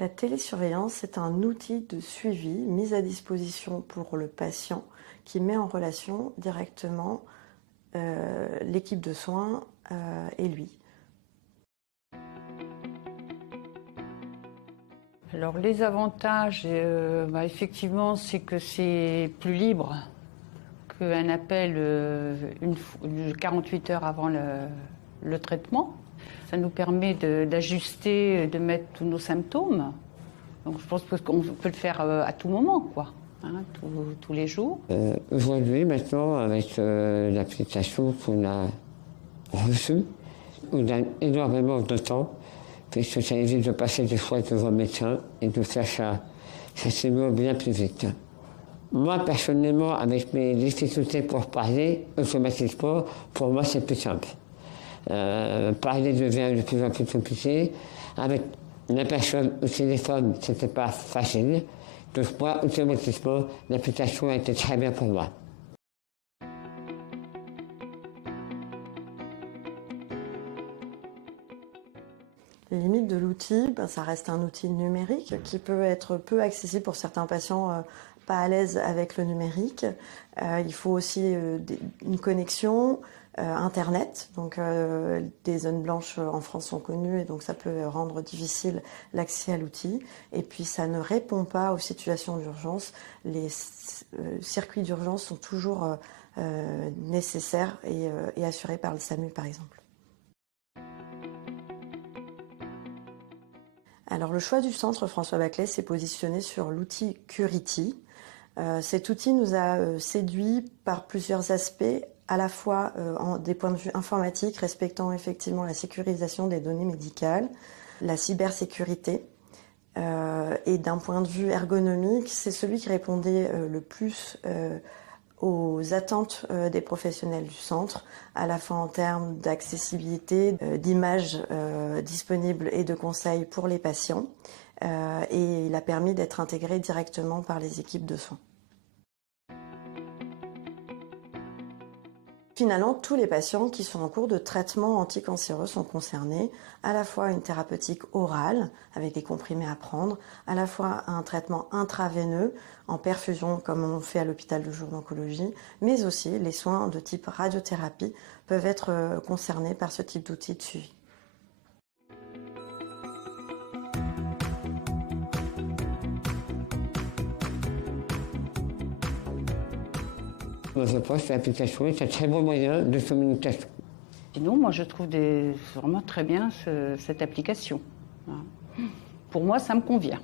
La télésurveillance est un outil de suivi mis à disposition pour le patient qui met en relation directement l'équipe de soins et lui. Alors les avantages, effectivement, c'est que c'est plus libre qu'un appel 48 heures avant le traitement. Ça nous permet d'ajuster, de mettre tous nos symptômes. Donc je pense qu'on peut le faire à tout moment, quoi, hein, tous les jours. Aujourd'hui, maintenant, avec l'application qu'on a reçue, on a énormément de temps, puisque ça évite de passer des fois devant le médecin et de faire ça facilement bien plus vite. Moi, personnellement, avec mes difficultés pour parler, automatiquement, pour moi, c'est plus simple. Parler devient de plus en plus compliqué. Avec la personne au téléphone, c'était pas facile. Donc moi, automatiquement, l'application a été très bien pour moi. Les limites de l'outil, ça reste un outil numérique qui peut être peu accessible pour certains patients pas à l'aise avec le numérique. Il faut aussi une connexion, Internet. Donc des zones blanches en France sont connues et donc ça peut rendre difficile l'accès à l'outil. Et puis ça ne répond pas aux situations d'urgence. Les circuits d'urgence sont toujours nécessaires et assurés par le SAMU par exemple. Alors le choix du centre François Baclay s'est positionné sur l'outil Curity. Cet outil nous a séduits par plusieurs aspects, à la fois des points de vue informatiques, respectant effectivement la sécurisation des données médicales, la cybersécurité, et d'un point de vue ergonomique, c'est celui qui répondait le plus aux attentes des professionnels du centre, à la fois en termes d'accessibilité, d'images disponibles et de conseils pour les patients. Et il a permis d'être intégré directement par les équipes de soins. Finalement, tous les patients qui sont en cours de traitement anticancéreux sont concernés, à la fois une thérapeutique orale, avec des comprimés à prendre, à la fois un traitement intraveineux, en perfusion, comme on fait à l'hôpital de jour d'oncologie, mais aussi les soins de type radiothérapie peuvent être concernés par ce type d'outil de suivi. Je pense que l'application est un très bon moyen de communication. Sinon, moi, je trouve vraiment très bien cette application. Pour moi, ça me convient.